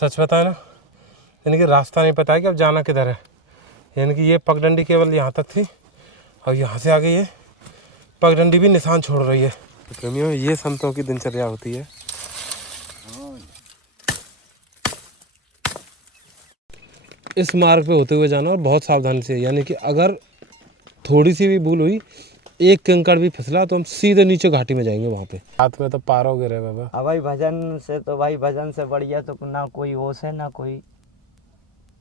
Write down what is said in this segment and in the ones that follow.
सच बताया ना, यानी कि रास्ता नहीं पता है कि अब जाना किधर है। यानी कि ये पगडंडी केवल यहाँ तक थी और यहाँ से आगे ये पगडंडी भी निशान छोड़ रही है। तो प्रेमियों, ये संतों की दिनचर्या होती है। इस मार्ग पे होते हुए जाना और बहुत सावधानी से, यानी कि अगर थोड़ी सी भी भूल हुई, एक कंकड़ भी फिसला तो हम सीधे नीचे घाटी में जाएंगे। वहाँ पे हाथ में तो पार हो गए बाबा। हाँ भाई, भजन से तो भाई, भजन से बढ़िया तो ना कोई होश है ना कोई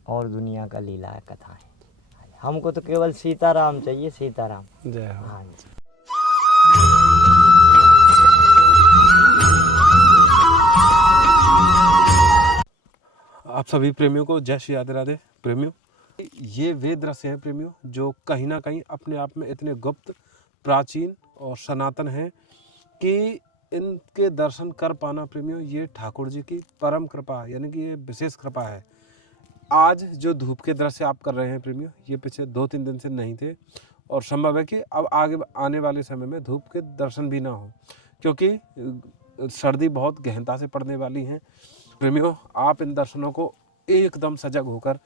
और दुनिया का लीला है, कथा है। हमको तो केवल सीताराम चाहिए, सीताराम। जय हो। हाँ जी। आप सभी प्रेमियों को जय श्री राधे राधे। प्रेमियों, ये वे दृश्य हैं प्रेमियों जो कहीं ना कहीं अपने आप में इतने गुप्त, प्राचीन और सनातन हैं कि इनके दर्शन कर पाना प्रेमियों, ये ठाकुर जी की परम कृपा, यानी कि ये विशेष कृपा है। आज जो धूप के दृश्य आप कर रहे हैं प्रेमियों, ये पिछले 2-3 दिन से नहीं थे और संभव है कि अब आगे आने वाले समय में धूप के दर्शन भी ना हो, क्योंकि सर्दी बहुत गहनता से पड़ने वाली है। प्रेमियों, आप इन दर्शनों को एकदम सजग होकर,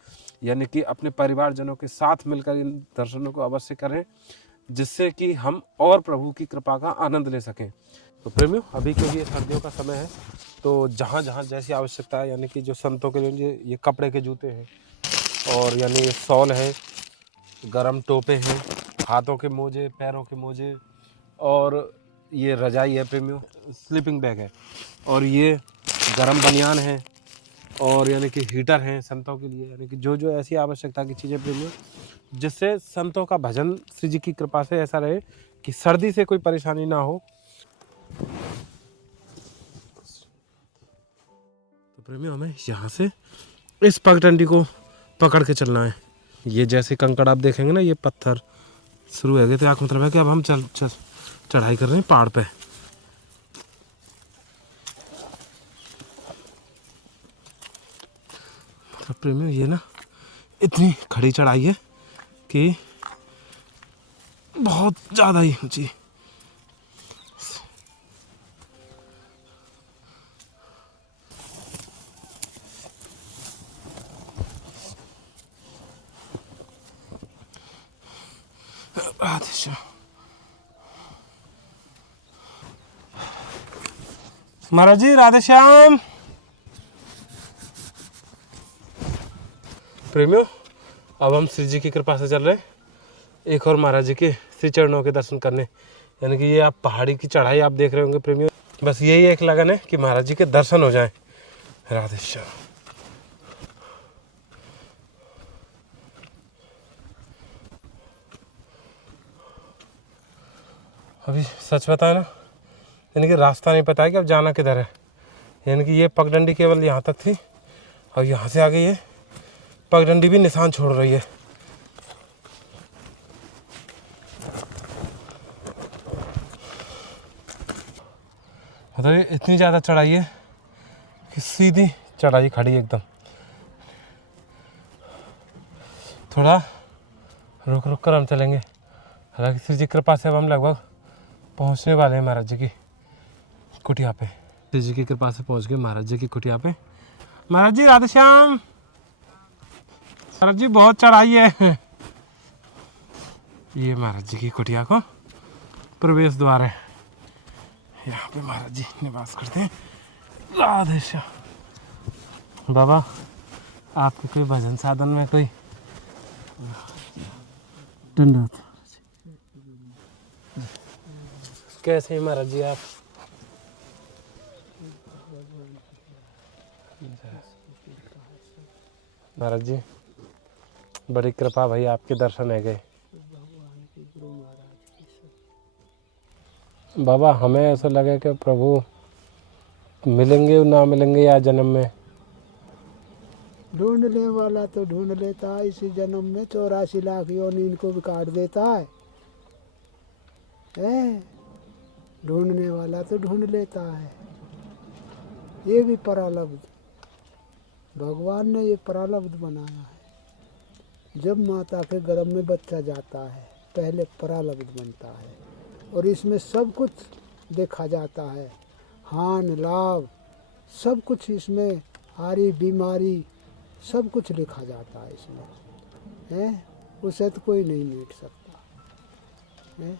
यानी कि अपने परिवारजनों के साथ मिलकर इन दर्शनों को अवश्य करें, जिससे कि हम और प्रभु की कृपा का आनंद ले सकें। तो प्रेमियों, अभी क्योंकि ये सर्दियों का समय है, तो जहाँ जहाँ जैसी आवश्यकता है, यानी कि जो संतों के लिए ये कपड़े के जूते हैं और यानी ये शॉल है, गरम टोपे हैं, हाथों के मोजे, पैरों के मोजे, और ये रजाई है प्रेमियों, स्लीपिंग बैग है, और ये गरम बनियान है, और यानी कि हीटर हैं संतों के लिए। यानी कि जो जो ऐसी आवश्यकता की चीज़ें प्रेमियों, जिससे संतों का भजन श्री जी की कृपा से ऐसा रहे कि सर्दी से कोई परेशानी ना हो। तो प्रेमियों, हमें यहाँ से इस पगडंडी को पकड़ के चलना है। ये जैसे कंकड़ आप देखेंगे ना, ये पत्थर शुरू हो गए थे, आँख मतलब है कि अब हम चढ़ाई कर रहे हैं पहाड़ पे। तो प्रेमियों, ये ना इतनी खड़ी चढ़ाई है कि बहुत ज़्यादा ही ऊंची। महाराज जी, राधे श्याम। प्रेमियों, अब हम श्री जी की कृपा से चल रहे हैं एक और महाराज जी के श्री चरणों के दर्शन करने। यानी कि ये आप पहाड़ी की चढ़ाई आप देख रहे होंगे प्रेमियों, बस यही एक लगन है कि महाराज जी के दर्शन हो जाएं। राधे श्याम। अभी सच बताया ना, यानी कि रास्ता नहीं पता है कि अब जाना किधर है। यानी कि ये पगडंडी केवल यहाँ तक थी और यहाँ से आगे ये पगडंडी भी निशान छोड़ रही है। मतलब इतनी ज़्यादा चढ़ाई है कि सीधी चढ़ाई खड़ी एकदम। थोड़ा रुक रुक कर हम चलेंगे। हालांकि श्री जी कृपा से अब हम लगभग पहुंचने वाले हैं महाराज जी की कुटिया पे। श्री जी की कृपा से पहुंच गए महाराज जी की कुटिया पे। महाराज जी, राधे श्याम। महाराज जी, बहुत चढ़ाई है। ये महाराज जी की कुटिया को प्रवेश द्वार है, यहाँ पे महाराज जी निवास करते हैं। राधे श्याम। बाबा, आपके कोई भजन साधन में कोई दंडवत। कैसे हैं महाराज जी आप? महाराज जी, बड़ी कृपा भाई, आपके दर्शन है गए। बाबा, हमें ऐसा लगे कि प्रभु मिलेंगे ना मिलेंगे या जन्म में। ढूंढने वाला तो ढूंढ लेता है, इसी जन्म में 84 लाख योनि इनको भी काट देता है। ढूंढने वाला तो ढूंढ लेता है। ये भी प्रारब्ध, भगवान ने ये प्रारब्ध बनाया है। जब माता के गर्भ में बच्चा जाता है, पहले प्रारब्ध बनता है और इसमें सब कुछ देखा जाता है, हानि लाभ सब कुछ इसमें हारी बीमारी सब कुछ लिखा जाता है इसमें, है। उसे तो कोई नहीं मिट सकता है।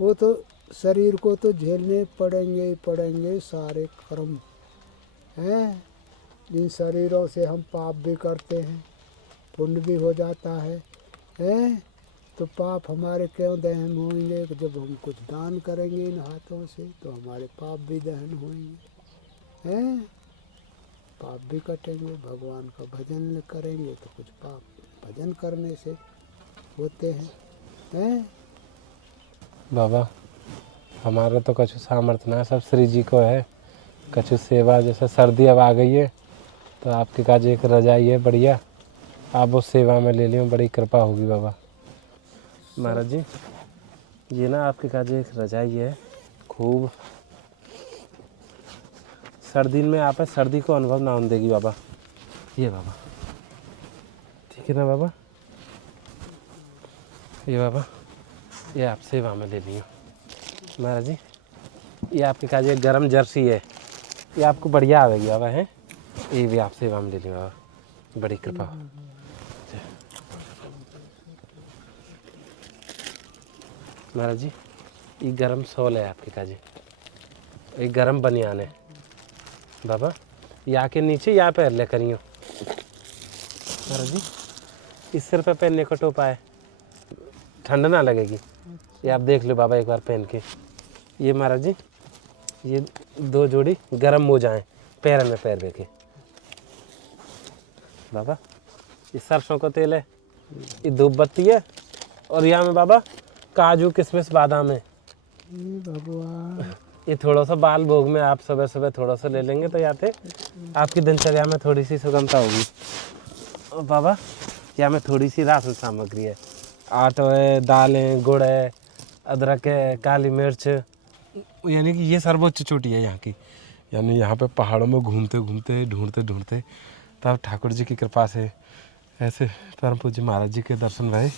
वो तो शरीर को तो झेलने पड़ेंगे ही पड़ेंगे सारे कर्म, हैं। जिन शरीरों से हम पाप भी करते हैं, पुण्य भी हो जाता है, हैं। तो पाप हमारे क्यों दहन होंगे? जब हम कुछ दान करेंगे इन हाथों से तो हमारे पाप भी दहन होंगे, हैं। पाप भी कटेंगे। भगवान का भजन करेंगे तो कुछ पाप भजन करने से होते हैं, हैं। बाबा हमारा तो कछु सामर्थ्य ना, सब श्री जी को है। कछु सेवा, जैसे सर्दी अब आ गई है तो आपके काज एक रजाई है बढ़िया, आप वो सेवा में ले लियो, बड़ी कृपा होगी बाबा। महाराज जी ये ना आपके काज एक रजाई है, खूब सर्दी में आप सर्दी को अनुभव ना होने देगी बाबा। ये बाबा ठीक है ना बाबा, ये बाबा ये आप सेवा में ले लियो। महाराज जी ये आपके काज एक गर्म जर्सी है, ये आपको बढ़िया आवेगी बाबा, है। ये भी आप सेवा में ले लियो बाबा, बड़ी कृपा हो। महाराज जी ये गरम शॉल है आपके काजे, ये गरम बनियान है बाबा, यहाँ के नीचे यहाँ पैर ले करियो। महाराज जी इस सिर पे पहनने का टोपा है, ठंड ना लगेगी। ये आप देख लो बाबा एक बार पहन के। ये महाराज जी ये 2 जोड़ी गरम मोजा हैं पैर में पैर के बाबा। ये सरसों का तेल है, ये धूप बत्ती है, और यहाँ में बाबा काजू किशमिश बादाम है। भगवान ये थोड़ा सा बाल भोग में आप सुबह सुबह थोड़ा सा ले लेंगे तो यहाँ पे आपकी दिनचर्या में थोड़ी सी सुगमता होगी। और बाबा यहाँ में थोड़ी सी राशन सामग्री है, आटा है, दाल है, गुड़ है, अदरक है, काली मिर्च, यानी कि ये सर्वोच्च चोटी है यहाँ की। यानी यहाँ पे पहाड़ों में घूमते घूमते ढूंढते ढूंढते तब ठाकुर जी की कृपा से ऐसे परम पूज्य महाराज जी के दर्शन भए।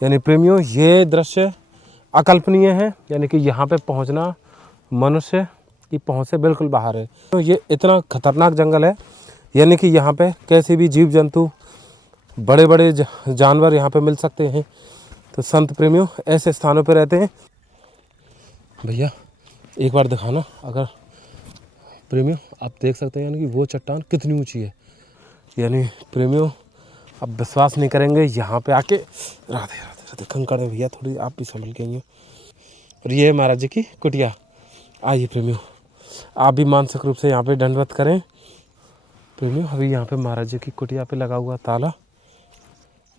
यानी प्रेमियों ये दृश्य अकल्पनीय है, यानी कि यहाँ पे पहुँचना मनुष्य की पहुँच से बिल्कुल बाहर है। तो ये इतना खतरनाक जंगल है, यानी कि यहाँ पे कैसे भी जीव जंतु, बड़े बड़े जानवर यहाँ पे मिल सकते हैं। तो संत प्रेमियों ऐसे स्थानों पे रहते हैं। भैया एक बार दिखाना, अगर प्रेमियों आप देख सकते हैं यानी कि वो चट्टान कितनी ऊंची है। यानी प्रेमियों आप विश्वास नहीं करेंगे, यहाँ पे आके राधे राधे राधे कंकड़ है भैया, थोड़ी आप भी संभल के आइए। और ये है महाराज जी की कुटिया। आइए प्रेमियों आप भी मानसिक रूप से यहाँ पे दंडवत करें। प्रेमियों अभी यहाँ पे महाराज जी की कुटिया पे लगा हुआ ताला।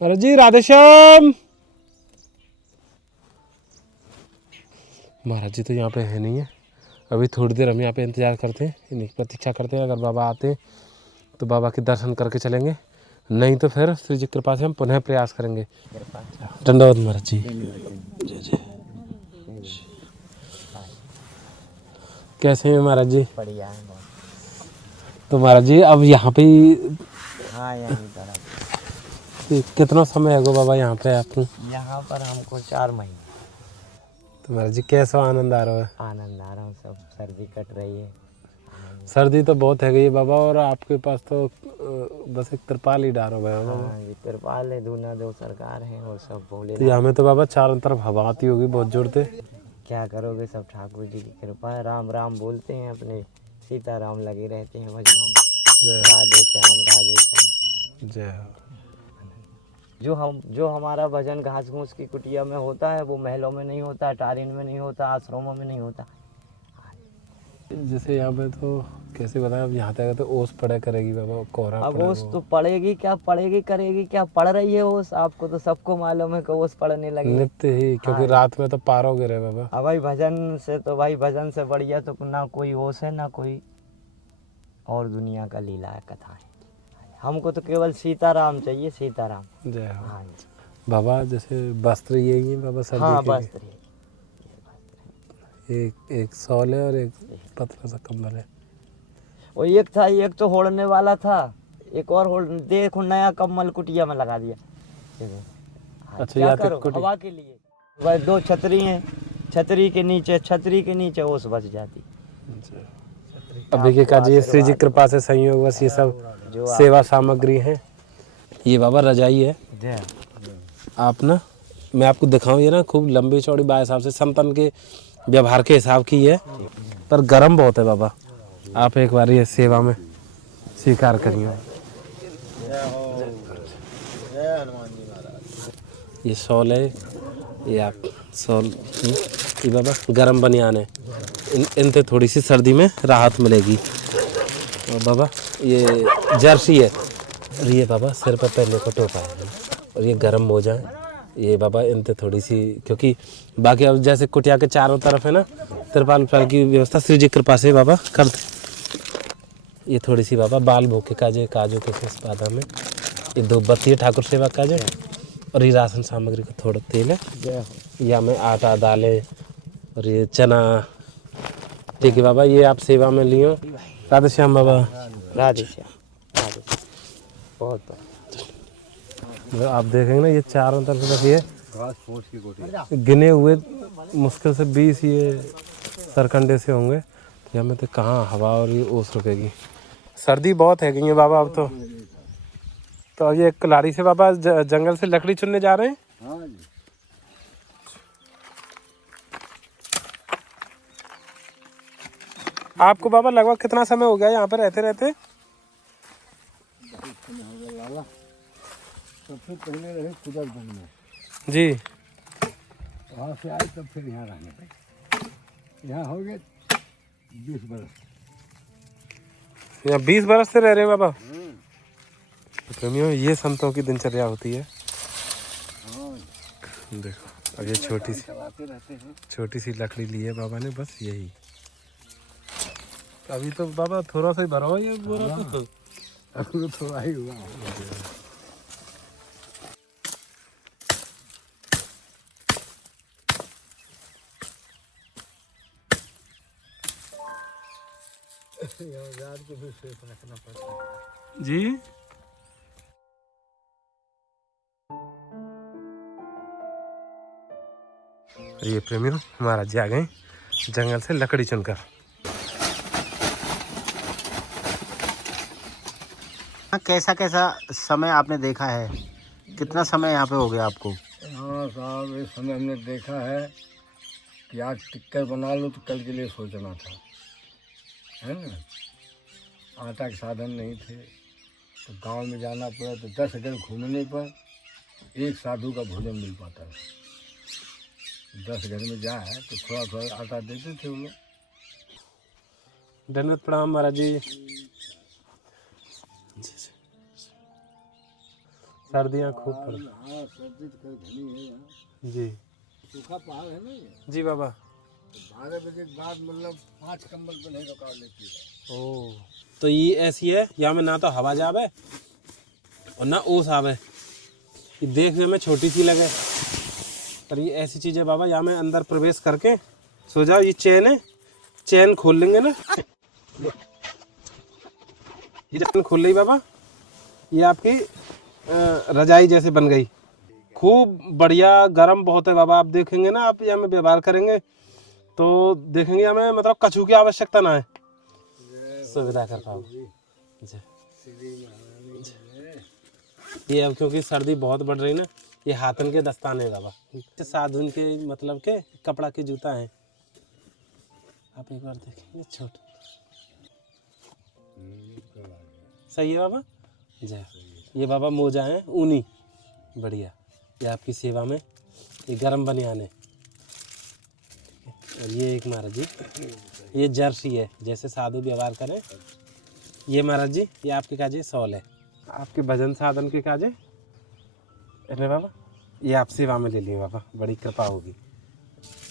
महाराज जी राधेश्याम। महाराज जी तो यहाँ पे है नहीं है, अभी थोड़ी देर हम यहाँ पे इंतज़ार करते हैं, इन्हीं की प्रतीक्षा करते हैं। अगर बाबा आते हैं तो बाबा के दर्शन करके चलेंगे, नहीं तो फिर श्री जी कृपा से हम पुनः प्रयास करेंगे। धन्यवाद महाराज जी। जय जय। कैसे हैं महाराज जी? बढ़िया है बहुत। तो महाराज जी अब यहाँ पे हाँ यहीं पर कितना समय है गो बाबा यहाँ पे आपको? यहाँ पर हमको 4 महीने। तो महाराज जी कैसा आनंद आ रहा है? आनंद आ रहा हूँ, सब सर्दी कट रही है। सर्दी तो बहुत है गई बाबा, और आपके पास तो बस एक तिरपाल ही डालो है बाबा। हाँ जी तिरपाल है, दूना दो सरकार है और सब बोले। तो यहाँ में तो बाबा चारों तरफ हवा आती होगी बहुत जोर से। क्या करोगे, सब ठाकुर जी की कृपा है। राम राम बोलते हैं, अपने सीताराम लगे रहते हैं भजनों में। राधे श्याम राधे श्याम। जय हो। जो हमारा भजन घास घूस की कुटिया में होता है, वो महलों में नहीं होता, टारिन में नहीं होता, आश्रमों में नहीं होता। जैसे यहाँ पे तो कैसे बताएं, अब यहाँ तक तो ओस पड़े करेगी बाबा, कोहरा अब पड़े ओस वो। तो पड़ेगी, क्या पड़ेगी करेगी, क्या पड़ रही है ओस, आपको तो सबको मालूम है कि ओस पड़ने लगी। नित्य ही, क्योंकि रात में तो पारो गिरे बाबा। अब भाई भजन से तो भाई भजन से बढ़िया तो ना कोई ओस है ना कोई और दुनिया का लीला है, कथा है। हमको तो केवल सीताराम चाहिए, सीताराम। जय हो। हाँ जी। बाबा जैसे वस्त्र यही है बाबा सर्दी हाँ के? वस्त्र है। एक शॉल है और एक पतला सा कंबल है। वो एक था, एक तो ओढ़ने वाला था, एक और होल्ड देखो, नया कम्बल कुटिया में लगा दिया। अच्छा, क्या यहाँ तक करो, कुटी- हवा के लिए भाई 2 छतरी हैं, छतरी के नीचे ओस बच जाती। अभी के काज ये श्री जी कृपा से संयोग बस ये सब जो सेवा सामग्री है। ये बाबा रजाई है। आप ना, मैं आपको दिखाऊं, ये ना खूब लंबी चौड़ी बाय हिसाब से संतन के व्यवहार के हिसाब की है, पर गर्म बहुत है बाबा। आप एक बार ये सेवा में स्वीकार करिए। ये शॉल है, ये आप शॉल, ये बाबा गर्म बनियान है, इनसे थोड़ी सी सर्दी में राहत मिलेगी। और बाबा ये जर्सी है, और ये बाबा सिर पर पहनने को टोपा है, और ये गर्म मोजा है। ये बाबा इनसे थोड़ी सी, क्योंकि बाकी अब जैसे कुटिया के चारों तरफ है ना तिरपाल उरपाल की व्यवस्था श्री जी कृपा से बाबा कर दे। ये थोड़ी सी बाबा बाल भोके काजे काजू के शेष बादाम में, ये 2 बत्ती है ठाकुर सेवा काजे, और ये राशन सामग्री का थोड़ा तेल है, या में आटा दालें, और ये चना। ठीक है बाबा, ये आप सेवा में लियो। राधे श्याम बाबा। राधे श्याम। बहुत आप देखेंगे ना ये चारों तरफ बस ये गिने हुए मुश्किल से 20 ये सरकंडे से होंगे। या में तो कहाँ हवा और ये ओस रुकेगी, सर्दी बहुत है गई बाबा अब तो अब ये कलाड़ी से बाबा जंगल से लकड़ी चुनने जा रहे हैं। हाँ जी। आपको बाबा लगभग कितना समय हो गया यहाँ पर रहते रहते? सबसे पहले रहे खुदरबंद में जी, वहाँ से आए तब फिर यहाँ रहने लगे। यहाँ हो गए 20 बरस। यहाँ 20 बरस से रह रहे हैं बाबा। प्रेमियों, ये संतों की दिनचर्या होती है। देखो अब ये छोटी सी लकड़ी ली है बाबा ने, बस यही। अभी तो बाबा थोड़ा सा ही भरा हुआ ये बोरा तो। अभी तो थोड़ा ही हुआ है। को भी सेफ रखना पड़ता है जी। ये प्रेमियों, महाराज जी आ गए जंगल से लकड़ी चुनकर। कैसा कैसा समय आपने देखा है? कितना समय यहाँ पे हो गया आपको? हाँ साहब, इस समय हमने देखा है कि आज टिक्कर बना लो तो कल के लिए सोचना था, है ना। आटा के साधन नहीं थे तो गांव में जाना पड़ा, तो 10 घर घूमने पर एक साधु का भोजन मिल पाता था। 10 घर में जाए तो थोड़ा थोड़ा आटा देते थे वो लोग। धन्यवाद, प्रणाम महाराज जी। सर्दियाँ खूब पड़, हाँ, सर्दी तो घनी है यहाँ। जी सूखा पहाड़ है ना ये, जी बाबा। तो 12 बजे के बाद मतलब 5 कंबल तो नहीं रुका लेती है। ओ, तो ये ऐसी है, यहाँ में ना तो हवा जावे और ना ओस आवे। ये देखने में छोटी सी लगे, पर ये ऐसी चीज़ है बाबा, यहाँ में अंदर प्रवेश करके सो जाओ। ये चैन है, चैन खोल लेंगे ना, ये चैन खोल ली बाबा, ये आपकी रजाई जैसे बन गई। खूब बढ़िया, गर्म बहुत है बाबा। आप देखेंगे ना, आप यहाँ में व्यवहार करेंगे तो देखेंगे हमें मतलब कछू की आवश्यकता ना है, सुविधा कर पाओगे। ये अब क्योंकि सर्दी बहुत बढ़ रही ना, ये हाथन के दस्ताने है बाबा, साधुन के मतलब के कपड़ा के जूता है। आप एक बार देखेंगे, छोटे सही है बाबा। जय। ये बाबा मोजा है ऊनी, बढ़िया। ये आपकी सेवा में, ये गर्म बनियान है। और ये एक महाराज जी, ये जर्सी है, जैसे साधु व्यवहार करें। ये महाराज जी, ये आपके काजे शॉल है, आपके भजन साधन के काजे है बाबा। ये आप सेवा में ले लिए बाबा, बड़ी कृपा होगी।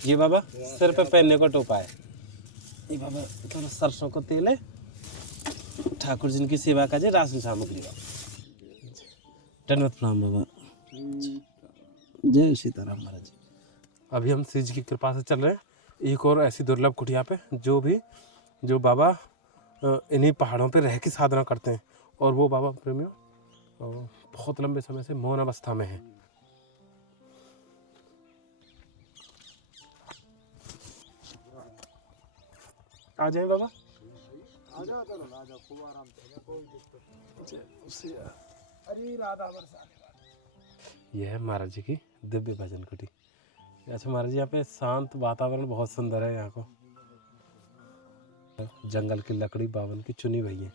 ये बाबा सिर पे पहनने को टोपा है। ये बाबा थोड़ा सरसों को तेल है, ठाकुर जी की सेवा काजे राशन सामग्री का। धन्यवाद, प्रणाम बाबा। जय सीताराम महाराज जी। अभी हम श्री जी की कृपा से चल रहे हैं एक और ऐसी दुर्लभ कुटिया पे, जो बाबा इन्हीं पहाड़ों पे रह के साधना करते हैं। और वो बाबा प्रेमियों बहुत लंबे समय से मौन अवस्था में है। आ जाए बाबा, आ जाओ खूब आराम से, कोई दिक्कत। अरे राधा बरसाने। यह है महाराज जी की दिव्य भजन कुटी। अच्छा महाराज जी, यहाँ पे शांत वातावरण बहुत सुंदर है। यहाँ को जंगल की लकड़ी बावन की चुनी हुई है,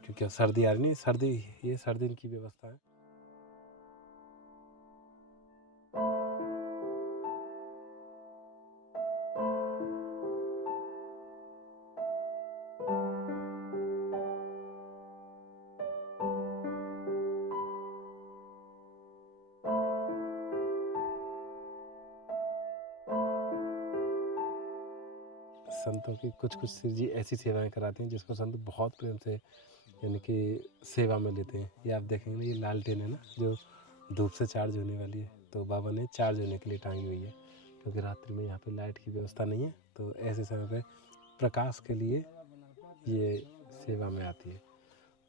क्योंकि अब सर्दी आ रही नहीं, ये सर्दी की व्यवस्था है। संतों की कुछ श्री जी ऐसी सेवाएं कराते हैं जिसको संत बहुत प्रेम से यानी कि सेवा में लेते हैं। ये आप देखेंगे ना, ये लालटेन है ना जो धूप से चार्ज होने वाली है, तो बाबा ने चार्ज होने के लिए टांगी हुई है, क्योंकि रात्रि में यहाँ पे लाइट की व्यवस्था नहीं है, तो ऐसे समय पे प्रकाश के लिए ये सेवा में आती है।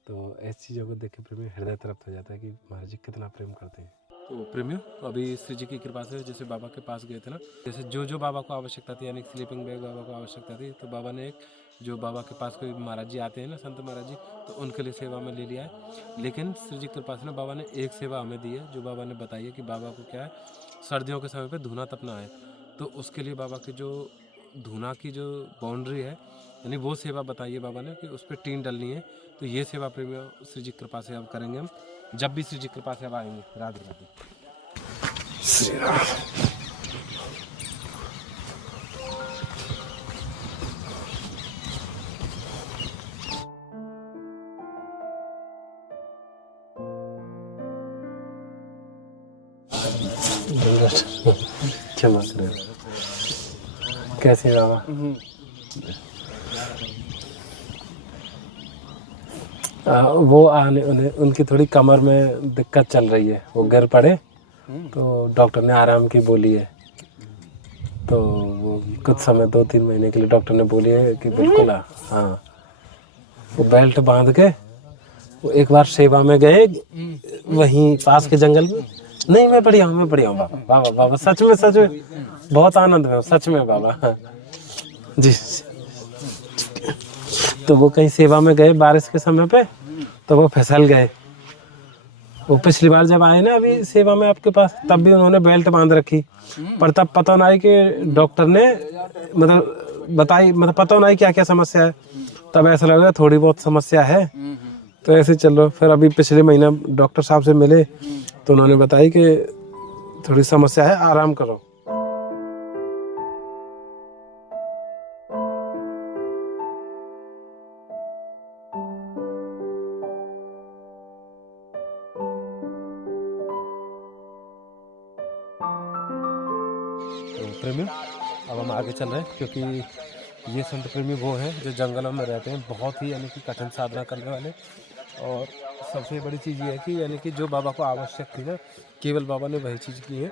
तो ऐसी चीज़ों को देख के प्रेमी हृदय तृप्त हो जाता है कि महाराज जी कितना प्रेम करते हैं। तो प्रेमियों, अभी श्री जी की कृपा से जैसे बाबा के पास गए थे ना, जैसे जो बाबा को आवश्यकता थी, यानी स्लीपिंग बैग बाबा को आवश्यकता थी, तो बाबा ने एक जो बाबा के पास कोई महाराज जी आते हैं ना, संत महाराज जी, तो उनके लिए सेवा में ले लिया है। लेकिन श्री जी की कृपा से ना बाबा ने एक सेवा हमें दी है, जो बाबा ने बताई है कि बाबा को क्या है, सर्दियों के समय पर धूना तपना है, तो उसके लिए बाबा की जो धूना की जो बाउंड्री है, यानी वो सेवा बताई है बाबा ने कि उस पर टीन डलनी है। तो ये सेवा प्रेमियों श्री जी की कृपा से अब करेंगे हम, जब भी श्री जी की कृपा से अब आएंगे। राधे राधे। श्री राम। क्षमा करें। कैसे बाबा? वो आने उनकी थोड़ी कमर में दिक्कत चल रही है, वो गिर पड़े तो डॉक्टर ने आराम की बोली है। तो वो कुछ समय 2-3 महीने के लिए डॉक्टर ने बोली है कि बिल्कुल हाँ। वो बेल्ट बांध के वो एक बार सेवा में गए वहीं पास के जंगल में। नहीं, मैं बढ़िया हूँ बाबा। बाबा बाबा सच में बहुत आनंद में, सच में बाबा जी। तो वो कहीं सेवा में गए बारिश के समय पे, तो वो फिसल गए। वो पिछली बार जब आए ना अभी सेवा में आपके पास, तब भी उन्होंने बेल्ट बांध रखी, पर तब पता नहीं कि डॉक्टर ने मतलब बताई, मतलब पता नहीं क्या क्या समस्या है। तब ऐसा लगा थोड़ी बहुत समस्या है, तो ऐसे चलो। फिर अभी पिछले महीना डॉक्टर साहब से मिले, तो उन्होंने बताई कि थोड़ी समस्या है, आराम करो। प्रेमी, अब हम आगे चल रहे हैं, क्योंकि ये संत प्रेमी वो हैं जो जंगलों में रहते हैं, बहुत ही यानी कि कठिन साधना करने वाले। और सबसे बड़ी चीज़ ये है कि यानी कि जो बाबा को आवश्यक थी ना, केवल बाबा ने वही चीज़ की है,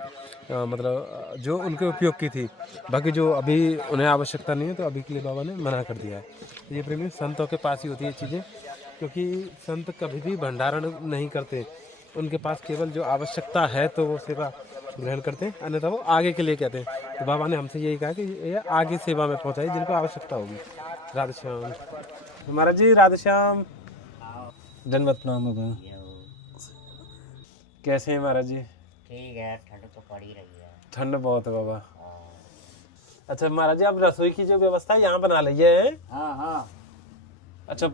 मतलब जो उनके उपयोग की थी। बाकी जो अभी उन्हें आवश्यकता नहीं है, तो अभी के लिए बाबा ने मना कर दिया है। ये प्रेमी संतों के पास ही होती है चीज़ें, क्योंकि संत कभी भी भंडारण नहीं करते। उनके पास केवल जो आवश्यकता है तो वो सेवा ग्रहण करते हैं, अन्यथा वो आगे के लिए कहते हैं। तो बाबा ने हमसे यही कहा कि ये आगे सेवा में पहुंचाई जिनको आवश्यकता होगी। राधे श्याम महाराज जी, राधे श्याम। धन्यवाद, प्रणाम बाबा। कैसे हैं महाराज जी? ठीक है, ठंड तो पड़ी रही है। ठंड बहुत है बाबा। अच्छा महाराज जी, आप रसोई की जो व्यवस्था है यहाँ बना ली है? हाँ। अच्छा,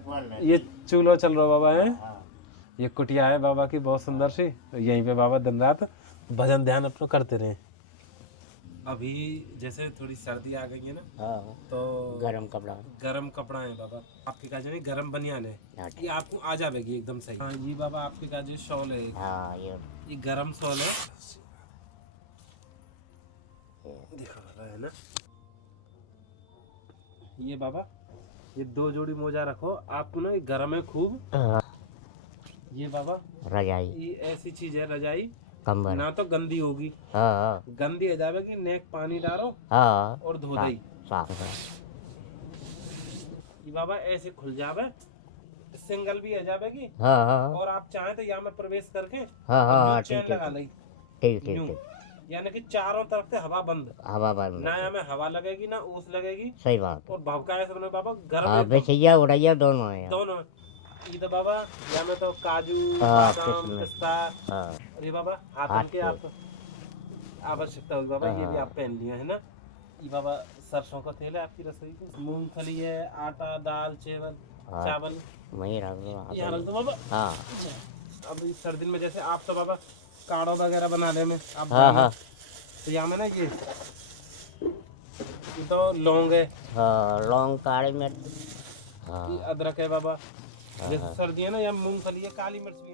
ये चूल्हा चल रहा बाबा है? हाँ। ये कुटिया है बाबा की बहुत सुंदर सी, यहीं पे बाबा दिन रात भजन ध्यान अपना करते रहे। अभी जैसे थोड़ी सर्दी आ गई है ना, हाँ, तो गरम कपड़ा है बाबा। आपके का जो गरम बनियान है, ये आपको आ जाएगी एकदम सही। हाँ, ये बाबा आपके का जो शॉल है, हाँ, ये गरम शॉल है, देखो बाबा है ना। ये बाबा, ये 2 जोड़ी मोजा रखो आपको ना, ये गरम है खूब। हाँ। ये बाबा रजाई, ये ऐसी चीज है, रजाई कंबल ना तो गंदी होगी। हाँ। गंदी हो जाएगी, नेक पानी डालो हाँ, और धो दई। साफ। ये बाबा ऐसे खुल जावे, सिंगल भी है जाएगी। हाँ हाँ और आप चाहें तो यहाँ में प्रवेश करके हाँ हाँ हाँ, चैन ठीक है लगा ली, ठीक ठीक यूं। ठीक, यानी कि चारों तरफ से हवा बंद, हवा बंद, ना यहाँ में हवा लगेगी ना ऊस लगेगी। सही बात। और भवकाए से बाबा गर्म हाँ एकदम, बेचैया उड़ैया दोनों है यहाँ। दोनों। ये तो बाबा यहाँ में तो काजू हाँ, बादाम किशमिश। पिस्ता। हाँ अरे बाबा हाथ हाथ के आप आवश्यकता होगी बाबा, ये भी आप पहन लिए है ना। ये बाबा सरसों का तेल है आपकी रसोई को, मूंगफली है, आटा, दाल, चावल, हाँ। चावल वहीं रख दो यहाँ रख दो बाबा। हाँ अब इस सर्दी में जैसे आप तो बाबा काढ़ा वगैरह बनाने में आप हाँ जानो, हाँ तो यहाँ में ना ये तो लौंग है, हाँ, लौंग काली मिर्च। ये हाँ अदरक है बाबा। जैसे सर्दी है ना, यहाँ मूंगफली है, काली मिर्च भी है।